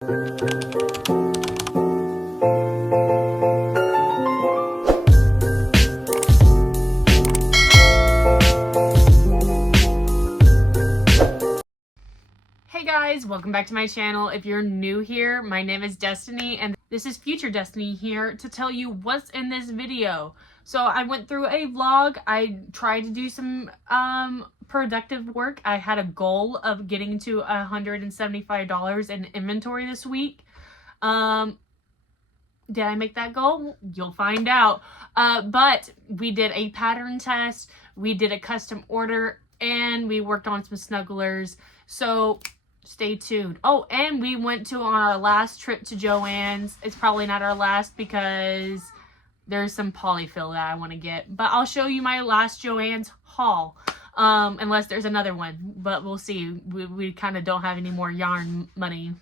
Hey guys, welcome back to my channel. If you're new here, my name is Destiny and this is Future Destiny here to tell you what's in this video. So I went through a vlog. I tried to do some productive work. I had a goal of getting to $175 in inventory this week. Did I make that goal? You'll find out. But we did a pattern test, we did a custom order, and we worked on some snugglers. So stay tuned. Oh, and we went to on our last trip to Joanne's. It's probably not our last because there's some polyfill that I want to get. But I'll show you my last Joanne's haul. Unless there's another one. But we'll see. We kind of don't have any more yarn money.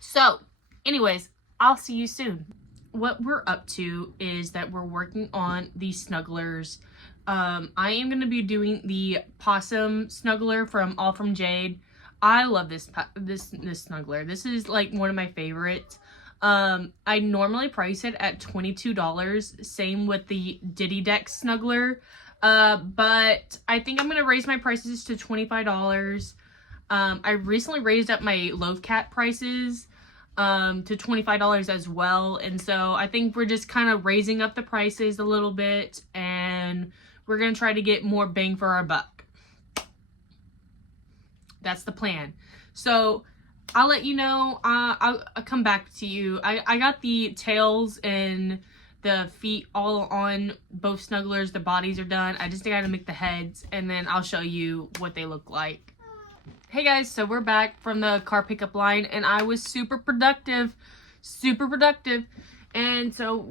So, anyways, I'll see you soon. What we're up to is that we're working on these snugglers. I am going to be doing the possum snuggler from All From Jade. I love this snuggler. This is like one of my favorites. I normally price it at $22. Same with the Diddy Deck snuggler. But I think I'm going to raise my prices to $25. I recently raised up my loaf cat prices to $25 as well. And so I think we're just kind of raising up the prices a little bit, and we're going to try to get more bang for our buck. That's the plan. So I'll let you know. I'll come back to you. I got the tails and the feet all on both snugglers. The bodies are done. I just got to make the heads, and then I'll show you what they look like. Hey guys, so we're back from the car pickup line, and I was super productive. And so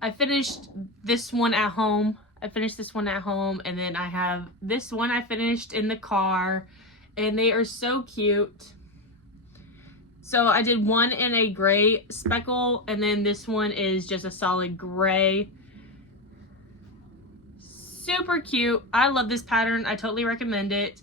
I finished this one at home. And then I have this one I finished in the car, and they are so cute. So I did one in a gray speckle, and then this one is just a solid gray. Super cute. I love this pattern. I totally recommend it.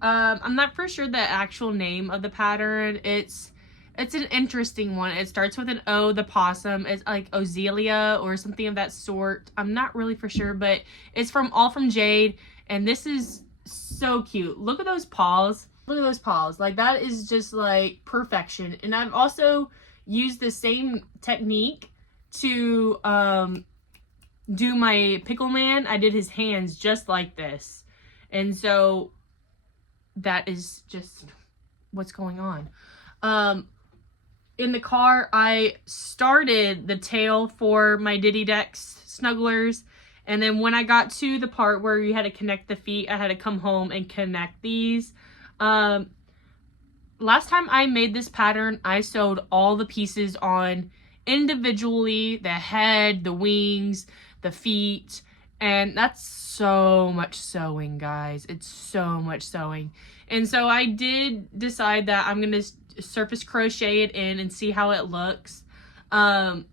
I'm not for sure the actual name of the pattern. It's an interesting one. It starts with an O, the possum. It's like Ozelia or something of that sort. I'm not really for sure, but it's from All From Jade, and this is so cute. Look at those paws. Look at those paws. Like, that is just like perfection. And I've also used the same technique to do my pickle man. I did his hands just like this. And so that is just what's going on. In the car, I started the tail for my Diddy Decks snugglers, and then when I got to the part where you had to connect the feet, I had to come home and connect these. Last time I made this pattern, I sewed all the pieces on individually, the head, the wings, the feet, and that's so much sewing, guys. It's so much sewing. And so I did decide that I'm going to surface crochet it in and see how it looks. I'll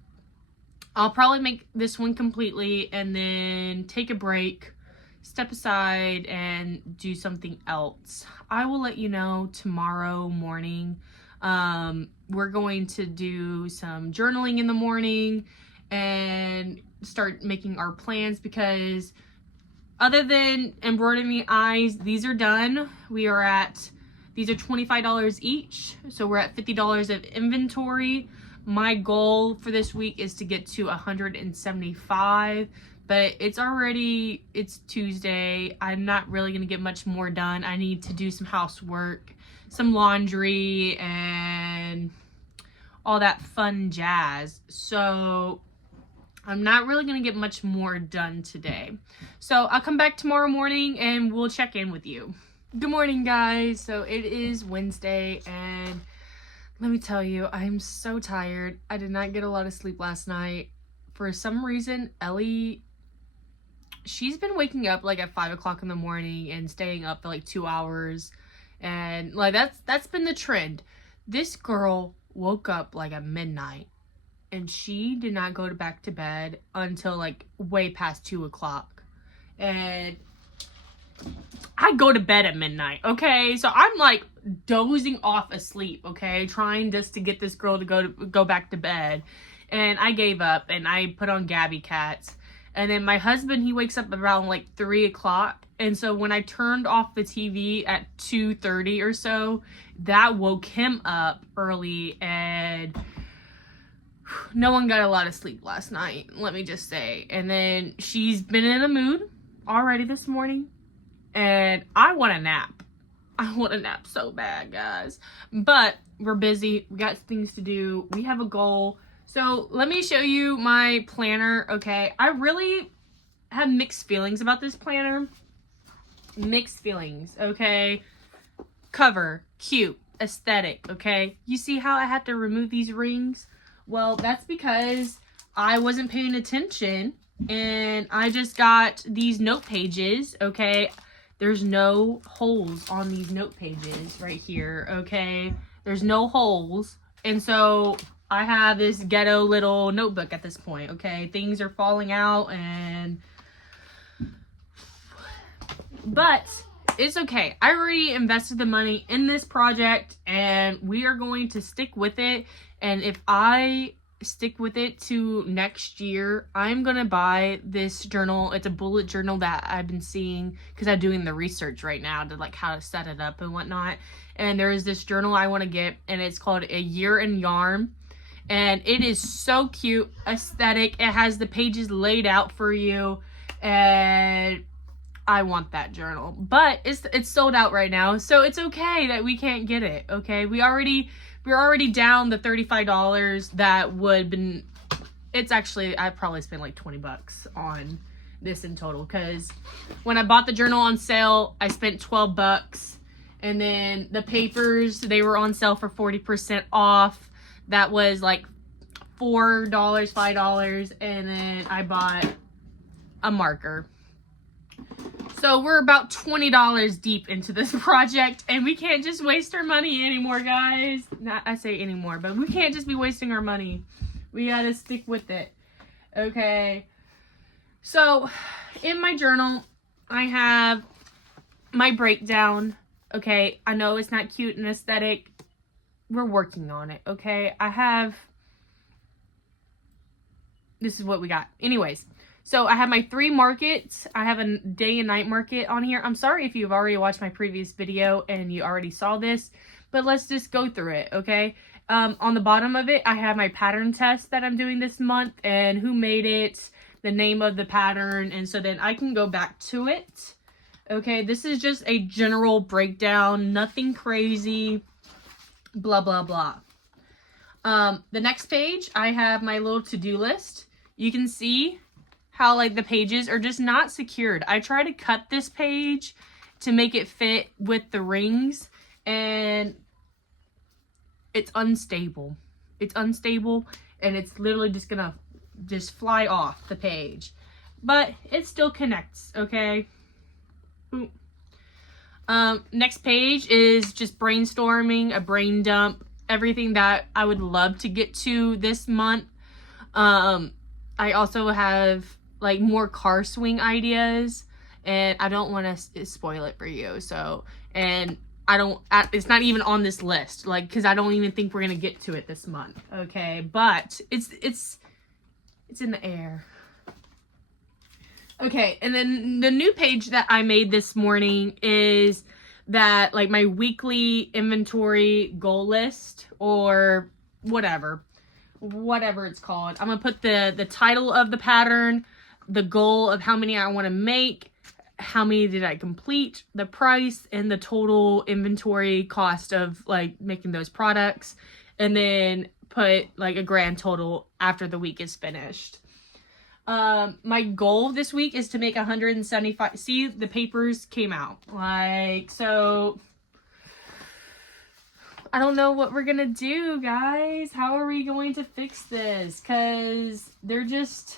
probably make this one completely and then take a break, step aside, and do something else. I will let you know tomorrow morning. We're going to do some journaling in the morning and start making our plans, because other than embroidering eyes, these are done. These are $25 each, so we're at $50 of inventory. My goal for this week is to get to 175, but it's Tuesday. I'm not really gonna get much more done. I need to do some housework, some laundry, and all that fun jazz. So I'm not really going to get much more done today. So I'll come back tomorrow morning and we'll check in with you. Good morning, guys. So it is Wednesday, and let me tell you, I'm so tired. I did not get a lot of sleep last night. For some reason, Ellie, she's been waking up like at 5 o'clock in the morning and staying up for like 2 hours. And like that's been the trend. This girl woke up like at midnight, and she did not go back to bed until like way past 2 o'clock. And I go to bed at midnight, okay? So I'm like dozing off asleep, okay? Trying just to get this girl to go back to bed. And I gave up and I put on Gabby Cats. And then my husband, he wakes up around like 3 o'clock. And so when I turned off the TV at 2:30 or so, that woke him up early, and no one got a lot of sleep last night, let me just say. And then she's been in a mood already this morning, and I want a nap. I want a nap so bad, guys. But we're busy. We got things to do. We have a goal. So let me show you my planner, okay? I really have mixed feelings about this planner. Mixed feelings, okay? Cover, cute, aesthetic, okay? You see how I had to remove these rings? Well, that's because I wasn't paying attention, and I just got these note pages, okay? There's no holes on these note pages right here, okay? There's no holes, and so I have this ghetto little notebook at this point, okay? Things are falling out, but it's okay. I already invested the money in this project, and we are going to stick with it. And if I stick with it to next year, I'm gonna buy this journal. It's a bullet journal that I've been seeing because I'm doing the research right now to like how to set it up and whatnot. And there is this journal I want to get, and it's called A Year in Yarn. And it is so cute, aesthetic. It has the pages laid out for you, and I want that journal. But it's sold out right now, so it's okay that we can't get it. Okay, we're already down the $35 that would been. It's actually, I probably spent like $20 on this in total, because when I bought the journal on sale, I spent $12, and then the papers, they were on sale for 40% off. That was like $4, $5, and then I bought a marker. So we're about $20 deep into this project, and we can't just waste our money anymore, guys. Not I say anymore, but we can't just be wasting our money. We gotta stick with it. Okay. So in my journal, I have my breakdown. Okay, I know it's not cute and aesthetic. We're working on it, okay? This is what we got. Anyways, so I have my 3 markets. I have a day and night market on here. I'm sorry if you've already watched my previous video and you already saw this, but let's just go through it, okay? On the bottom of it, I have my pattern test that I'm doing this month and who made it, the name of the pattern, and so then I can go back to it. Okay, this is just a general breakdown, nothing crazy. Blah blah blah. The next page, I have my little to-do list. You can see how like the pages are just not secured. I try to cut this page to make it fit with the rings, and it's unstable. It's unstable, and it's literally just gonna just fly off the page, but it still connects, okay? Boom. Next page is just brainstorming, a brain dump, everything that I would love to get to this month. I also have like more car swing ideas, and I don't want to spoil it for you. So, and it's not even on this list, like, because I don't even think we're going to get to it this month. Okay. But it's in the air. Okay, and then the new page that I made this morning is that like my weekly inventory goal list, or whatever it's called. I'm gonna put the title of the pattern, the goal of how many I want to make, how many did I complete, the price, and the total inventory cost of like making those products, and then put like a grand total after the week is finished. My goal this week is to make 175. See, the papers came out. Like, so I don't know what we're gonna do, guys. How are we going to fix this? Cause they're just,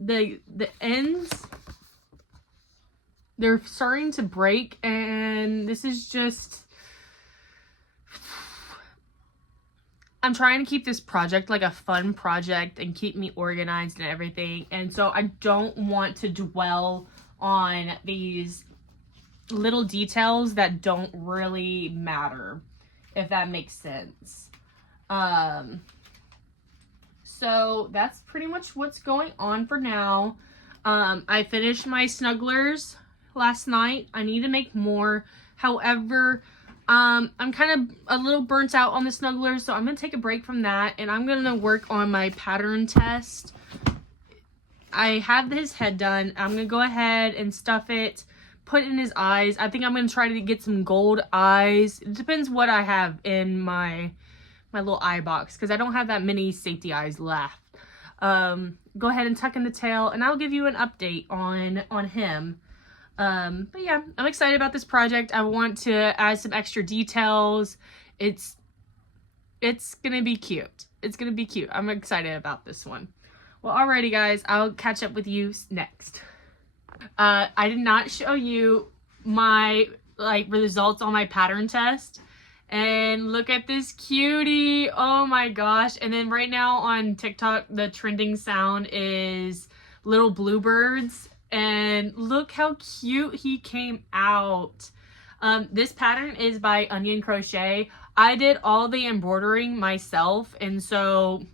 the ends, they're starting to break, and this is just, I'm trying to keep this project like a fun project and keep me organized and everything. And so I don't want to dwell on these little details that don't really matter, if that makes sense. So that's pretty much what's going on for now. I finished my snugglers last night. I need to make more. However, I'm kind of a little burnt out on the snugglers, so I'm going to take a break from that, and I'm going to work on my pattern test. I have his head done. I'm going to go ahead and stuff it, put in his eyes. I think I'm going to try to get some gold eyes. It depends what I have in my little eye box, because I don't have that many safety eyes left. Go ahead and tuck in the tail, and I'll give you an update on him. But yeah, I'm excited about this project. I want to add some extra details. It's gonna be cute. It's gonna be cute. I'm excited about this one. Well, alrighty guys, I'll catch up with you next. I did not show you my results on my pattern test. And look at this cutie. Oh my gosh. And then right now on TikTok, the trending sound is little bluebirds. And look how cute he came out. This pattern is by Onion Crochet. I did all the embroidering myself. And so,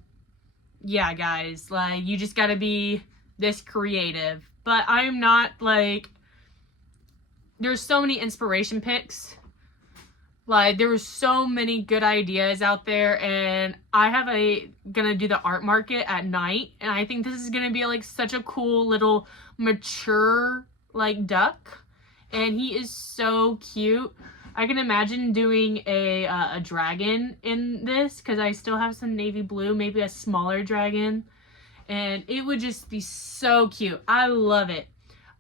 yeah, guys, like, you just gotta be this creative. But I'm not, like, there's so many inspiration pics. Like, there were so many good ideas out there, and I have gonna do the art market at night, and I think this is gonna be like such a cool little mature like duck, and he is so cute. I can imagine doing a dragon in this, because I still have some navy blue, maybe a smaller dragon, and it would just be so cute. I love it.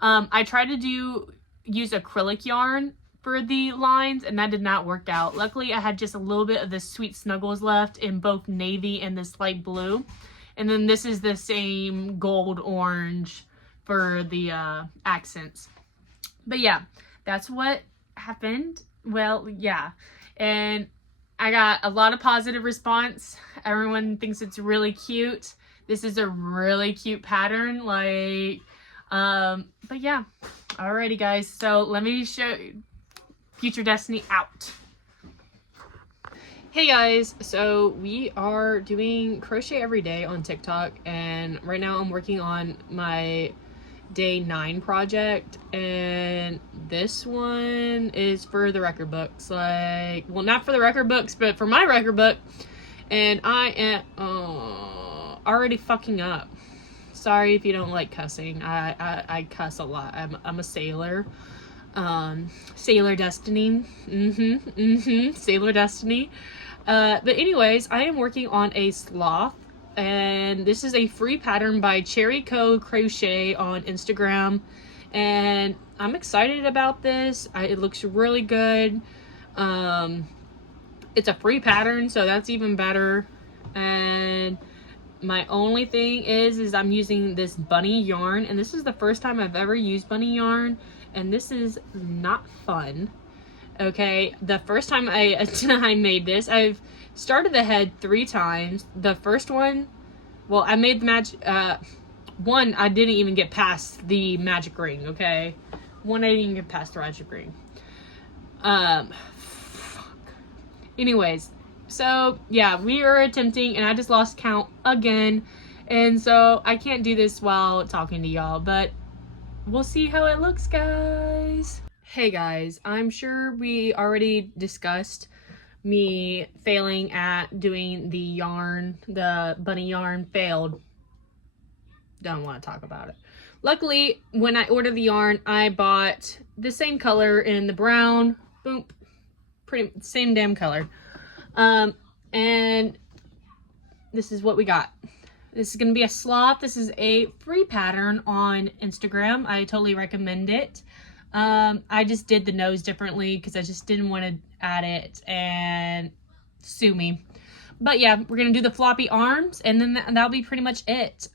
I tried to use acrylic yarn for the lines, and that did not work out. Luckily, I had just a little bit of the Sweet Snuggles left in both navy and this light blue. And then this is the same gold orange for the accents. But yeah, that's what happened. Well, yeah. And I got a lot of positive response. Everyone thinks it's really cute. This is a really cute pattern. Like, but yeah. Alrighty, guys. So let me show you. Future Destiny out. Hey guys, so we are doing crochet every day on TikTok, and right now I'm working on my day 9 project, and this one is for the record books. Like, well, not for the record books, but for my record book, and I am already fucking up. Sorry if you don't like cussing. I cuss a lot. I'm a sailor. Sailor Destiny. Sailor Destiny. But anyways, I am working on a sloth, and this is a free pattern by Cherry Co Crochet on Instagram, and I'm excited about this. It looks really good. It's a free pattern, so that's even better. And my only thing is I'm using this bunny yarn, and this is the first time I've ever used bunny yarn, and this is not fun. Okay, the first time I made this, I've started the head 3 times. The first one, well, I made the magic, one, I didn't even get past the magic ring, okay? One, I didn't even get past the magic ring. Fuck. Anyways, so, yeah, we are attempting, and I just lost count again, and so I can't do this while talking to y'all, but we'll see how it looks, guys. Hey guys, I'm sure we already discussed me failing at doing the yarn, the bunny yarn failed. Don't want to talk about it. Luckily, when I ordered the yarn, I bought the same color in the brown. Boom. Pretty same damn color. And this is what we got. This is going to be a sloth. This is a free pattern on Instagram. I totally recommend it. I just did the nose differently because I just didn't want to add it and sue me. But yeah, we're going to do the floppy arms, and then that'll be pretty much it.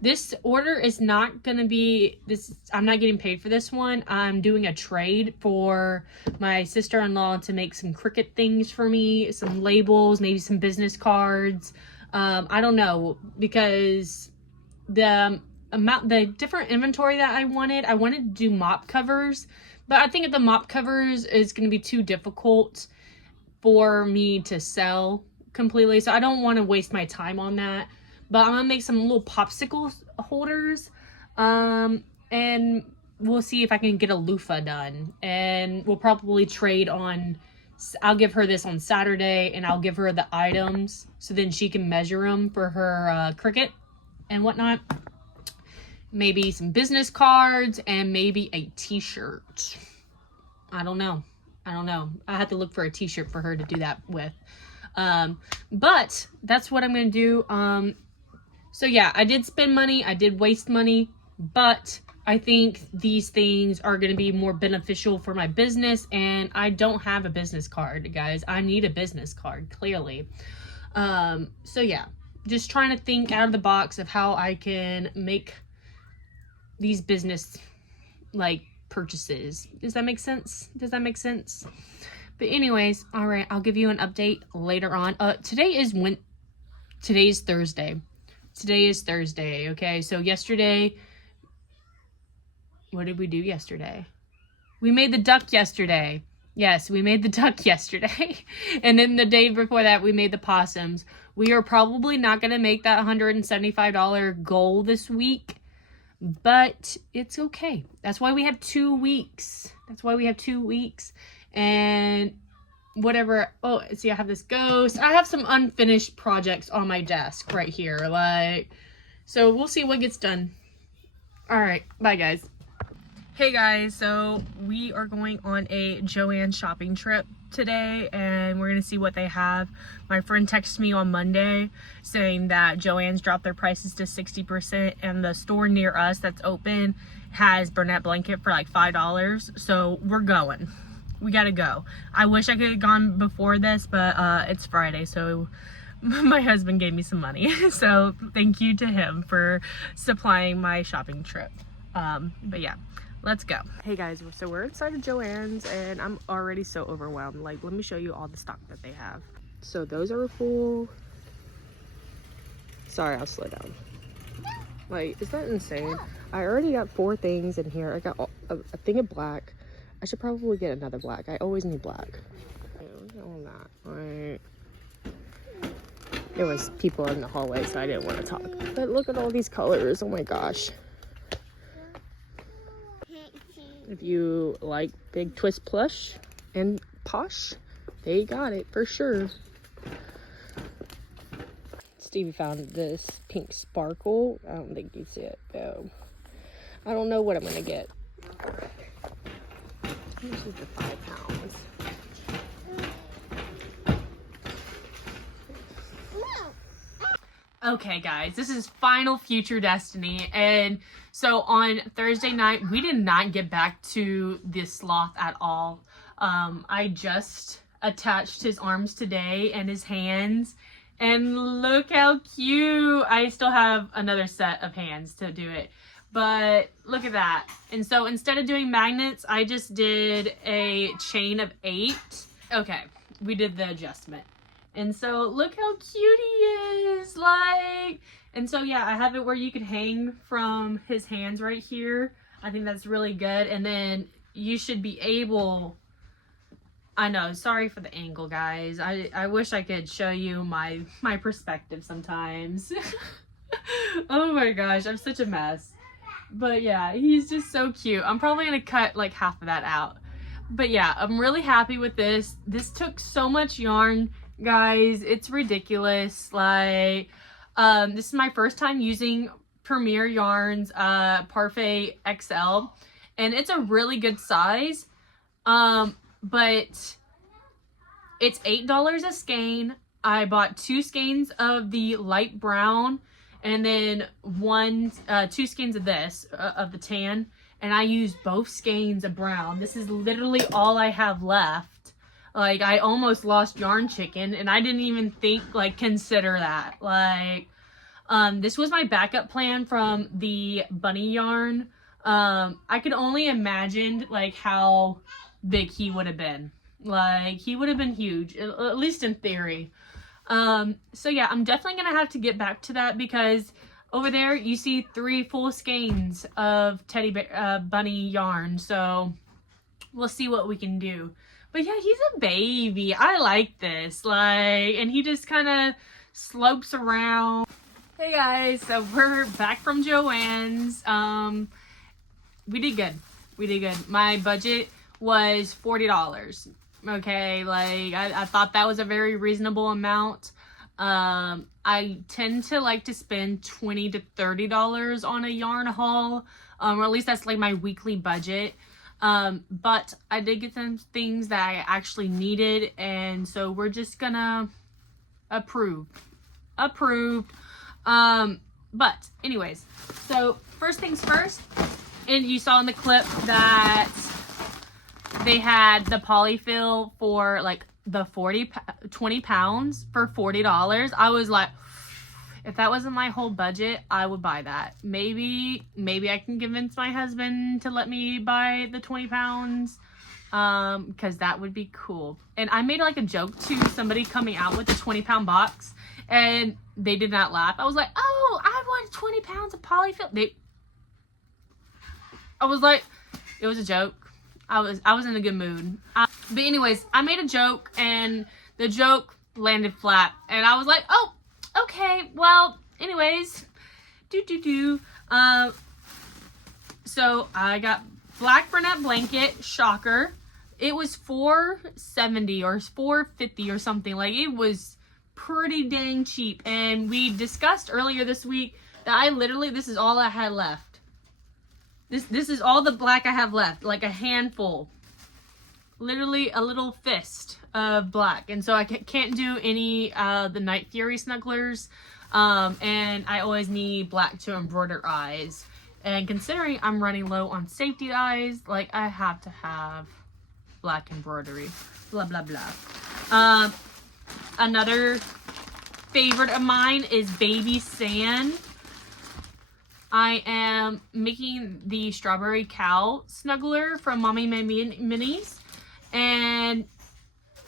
This order is not going to be, I'm not getting paid for this one. I'm doing a trade for my sister-in-law to make some Cricut things for me, some labels, maybe some business cards. I don't know, because the different inventory that I wanted to do mop covers, But I think if the mop covers is going to be too difficult for me to sell completely, so I don't want to waste my time on that. But I'm gonna make some little popsicle holders, and we'll see if I can get a loofah done, and we'll probably trade on. I'll give her this on Saturday, and I'll give her the items so then she can measure them for her Cricut and whatnot. Maybe some business cards and maybe a t-shirt. I don't know. I have to look for a t-shirt for her to do that with. But that's what I'm gonna do. So yeah, I did spend money, I did waste money, but I think these things are going to be more beneficial for my business, and I don't have a business card, guys. I need a business card, clearly. So yeah, just trying to think out of the box of how I can make these business, like, purchases. Does that make sense? Does that make sense? But anyways, all right, I'll give you an update later on. Today's Thursday. Today is Thursday, okay? So yesterday, what did we do yesterday? We made the duck yesterday. Yes, we made the duck yesterday. And then the day before that, we made the possums. We are probably not going to make that $175 goal this week, but it's okay. That's why we have 2 weeks. And whatever. Oh, see, I have this ghost. I have some unfinished projects on my desk right here. So we'll see what gets done. All right. Bye, guys. Hey, guys. So we are going on a Joanne shopping trip today, and we're going to see what they have. My friend texted me on Monday saying that Joann's dropped their prices to 60%, and the store near us that's open has Burnett blanket for like $5. So we're going. We gotta go. I wish I could have gone before this, but it's Friday, so my husband gave me some money. So thank you to him for supplying my shopping trip. But yeah, let's go. Hey guys, so we're inside of Joann's, and I'm already so overwhelmed. Like, let me show you all the stock that they have. So those are full. Sorry, I'll slow down. Like, is that insane? I already got 4 things in here. I got a thing of black. I should probably get another black. I always need black. All that. Right. There was people in the hallway, so I didn't want to talk. But look at all these colors. Oh my gosh. If you like big twist plush and posh, they got it for sure. Stevie found this pink sparkle. I don't think you see it though. I don't know what I'm gonna get. This is the 5 pounds. Okay, guys, this is Final Future Destiny, and so on Thursday night, we did not get back to the sloth at all. I just attached his arms today and his hands, and look how cute. I still have another set of hands to do it. But look at that. And so instead of doing magnets, I just did a chain of 8. Okay, we did the adjustment. And so look how cute he is. Like, and so yeah, I have it where you can hang from his hands right here. I think that's really good. And then you should be able, I know, sorry for the angle, guys. I wish I could show you my perspective sometimes. Oh my gosh, I'm such a mess. But yeah, he's just so cute. I'm probably gonna cut like half of that out. But yeah, I'm really happy with this. This took so much yarn, guys. It's ridiculous. Like, this is my first time using Premier Yarns Parfait XL, and it's a really good size. But it's $8 a skein. I bought 2 skeins of the light brown, and then 2 skeins of this, of the tan, and I used both skeins of brown. This is literally all I have left. Like, I almost lost yarn chicken, and I didn't even consider that. Like, this was my backup plan from the bunny yarn. I could only imagine, like, how big he would have been. Like, he would have been huge, at least in theory. So yeah, I'm definitely gonna have to get back to that, because over there you see 3 full skeins of teddy bear bunny yarn. So we'll see what we can do. But yeah, he's a baby. I like this. Like, and he just kind of slopes around. Hey guys, so we're back from Joanne's. We did good. We did good. My budget was $40. Okay, like I thought that was a very reasonable amount. I tend to like to spend $20 to $30 on a yarn haul, or at least that's like my weekly budget. But I did get some things that I actually needed, and so we're just gonna approved. But anyways, so first things first, and you saw in the clip that they had the polyfill for like the 20 pounds for $40. I was like, if that wasn't my whole budget, I would buy that. Maybe I can convince my husband to let me buy the 20 pounds, because that would be cool. And I made like a joke to somebody coming out with a 20-pound box, and they did not laugh. I was like, oh, I want 20 pounds of polyfill. I was like, it was a joke. I was in a good mood. But anyways, I made a joke, and the joke landed flat, and I was like, oh, okay, well, anyways, so I got black Bernette blanket, shocker. It was $4.70 or $4.50 or something. Like, it was pretty dang cheap. And we discussed earlier this week that this is all I had left. This is all the black I have left, like a handful. Literally a little fist of black. And so I can't do any the Night Fury snugglers. And I always need black to embroider eyes. And considering I'm running low on safety dyes, like, I have to have black embroidery. Blah, blah, blah. Another favorite of mine is baby sand. I am making the strawberry cow snuggler from Mommy Minis. And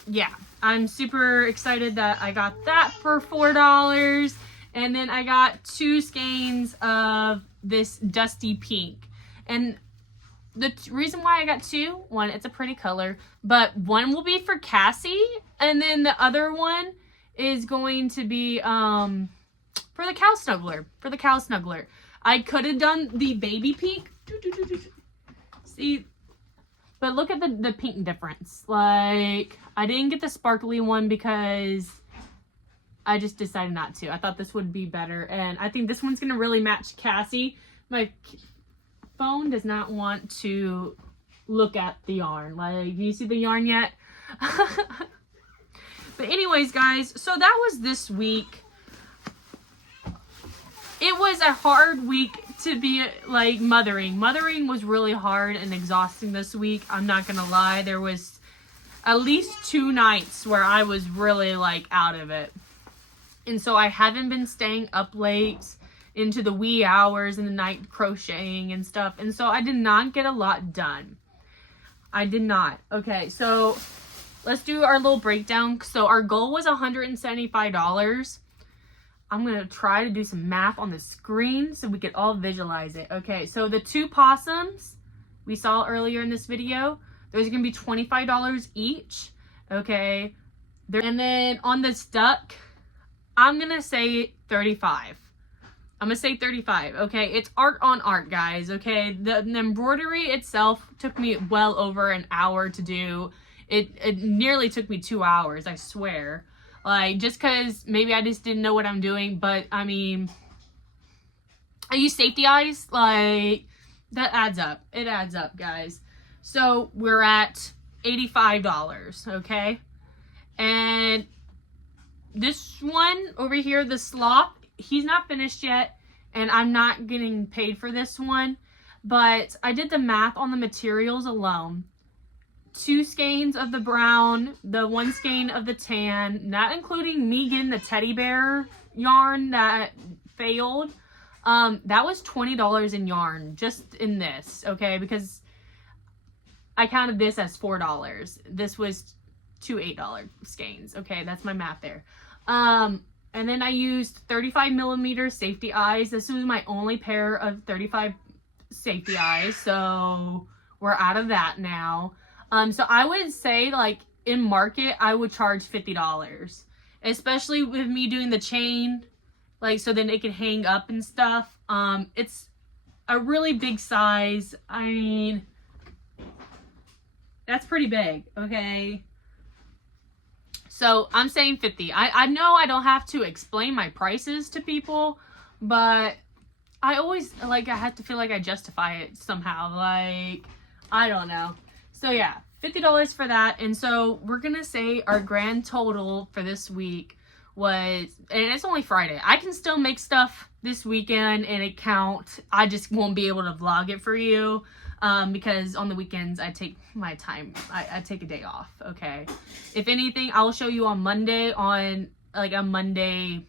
yeah, I'm super excited that I got that for $4. And then I got 2 skeins of this dusty pink. And the reason why I got 2, one, it's a pretty color, but one will be for Cassie, and then the other one is going to be for the cow snuggler. I could have done the baby pink. See, but look at the pink difference. Like, I didn't get the sparkly one because I just decided not to. I thought this would be better, and I think this one's gonna really match Cassie. My phone does not want to look at the yarn. Like, do you see the yarn yet? But anyways, guys, so that was this week. It was a hard week to be, like, mothering. Mothering was really hard and exhausting this week. I'm not gonna lie. There was at least 2 nights where I was really, like, out of it. And so I haven't been staying up late into the wee hours in the night crocheting and stuff. And so I did not get a lot done. I did not. Okay, so let's do our little breakdown. So our goal was $175. I'm going to try to do some math on the screen so we could all visualize it. Okay, so the 2 possums we saw earlier in this video, those are going to be $25 each. Okay, and then on this duck, I'm going to say 35. I'm going to say 35, okay? It's art on art, guys, okay? The embroidery itself took me well over an hour to do. It nearly took me 2 hours, I swear. Like, just because maybe I just didn't know what I'm doing, but, I mean, I use safety eyes, like, that adds up. It adds up, guys. So, we're at $85, okay? And this one over here, the slop, he's not finished yet, and I'm not getting paid for this one, but I did the math on the materials alone. 2 skeins of the brown, the 1 skein of the tan, not including me getting the teddy bear yarn that failed. That was $20 in yarn just in this, okay? Because I counted this as $4. This was 2 $8 skeins, okay? That's my math there. And then I used 35mm safety eyes. This was my only pair of 35 safety eyes, so we're out of that now. So I would say, like, in market, I would charge $50. Especially with me doing the chain, like, so then it can hang up and stuff. It's a really big size. I mean, that's pretty big, okay? So I'm saying 50. I know I don't have to explain my prices to people, but I always, like, I have to feel like I justify it somehow. Like, I don't know. So yeah, $50 for that. And so we're gonna say our grand total for this week was, and it's only Friday. I can still make stuff this weekend and it count. I just won't be able to vlog it for you. Because on the weekends I take my time. I take a day off, okay? If anything, I'll show you on Monday on like a Monday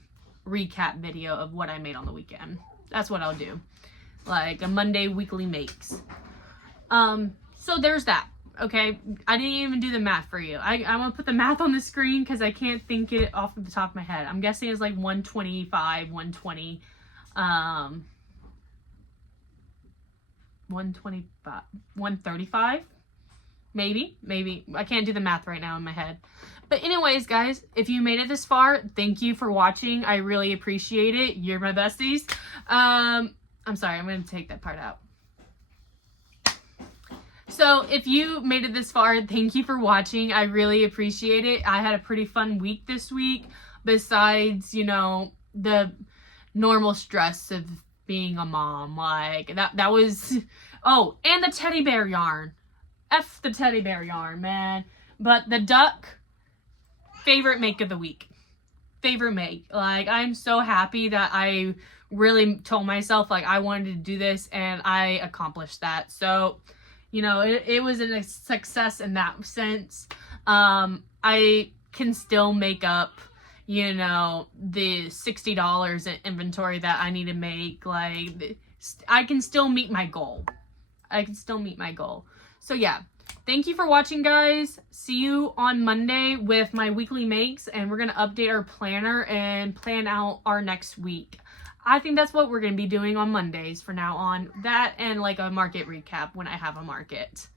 recap video of what I made on the weekend. That's what I'll do. Like a Monday weekly makes. So there's that, okay? I didn't even do the math for you. I'm gonna put the math on the screen because I can't think it off of the top of my head. I'm guessing it's like 125, 120, 125, 135, maybe I can't do the math right now in my head. But anyways, guys, if you made it this far, thank you for watching. I really appreciate it. You're my besties. I'm sorry, I'm gonna take that part out. So if you made it this far, thank you for watching. I really appreciate it. I had a pretty fun week this week, besides, you know, the normal stress of being a mom. Like that was, oh, and the teddy bear yarn. F the teddy bear yarn, man. But the duck, favorite make of the week. Favorite make. Like, I'm so happy that I really told myself, like, I wanted to do this, and I accomplished that. So, you know, it was a success in that sense. I can still make up, you know, the $60 in inventory that I need to make. Like, I can still meet my goal. So yeah, thank you for watching, guys. See you on Monday with my weekly makes, and we're gonna update our planner and plan out our next week. I think that's what we're gonna be doing on Mondays for now on. That and like a market recap when I have a market.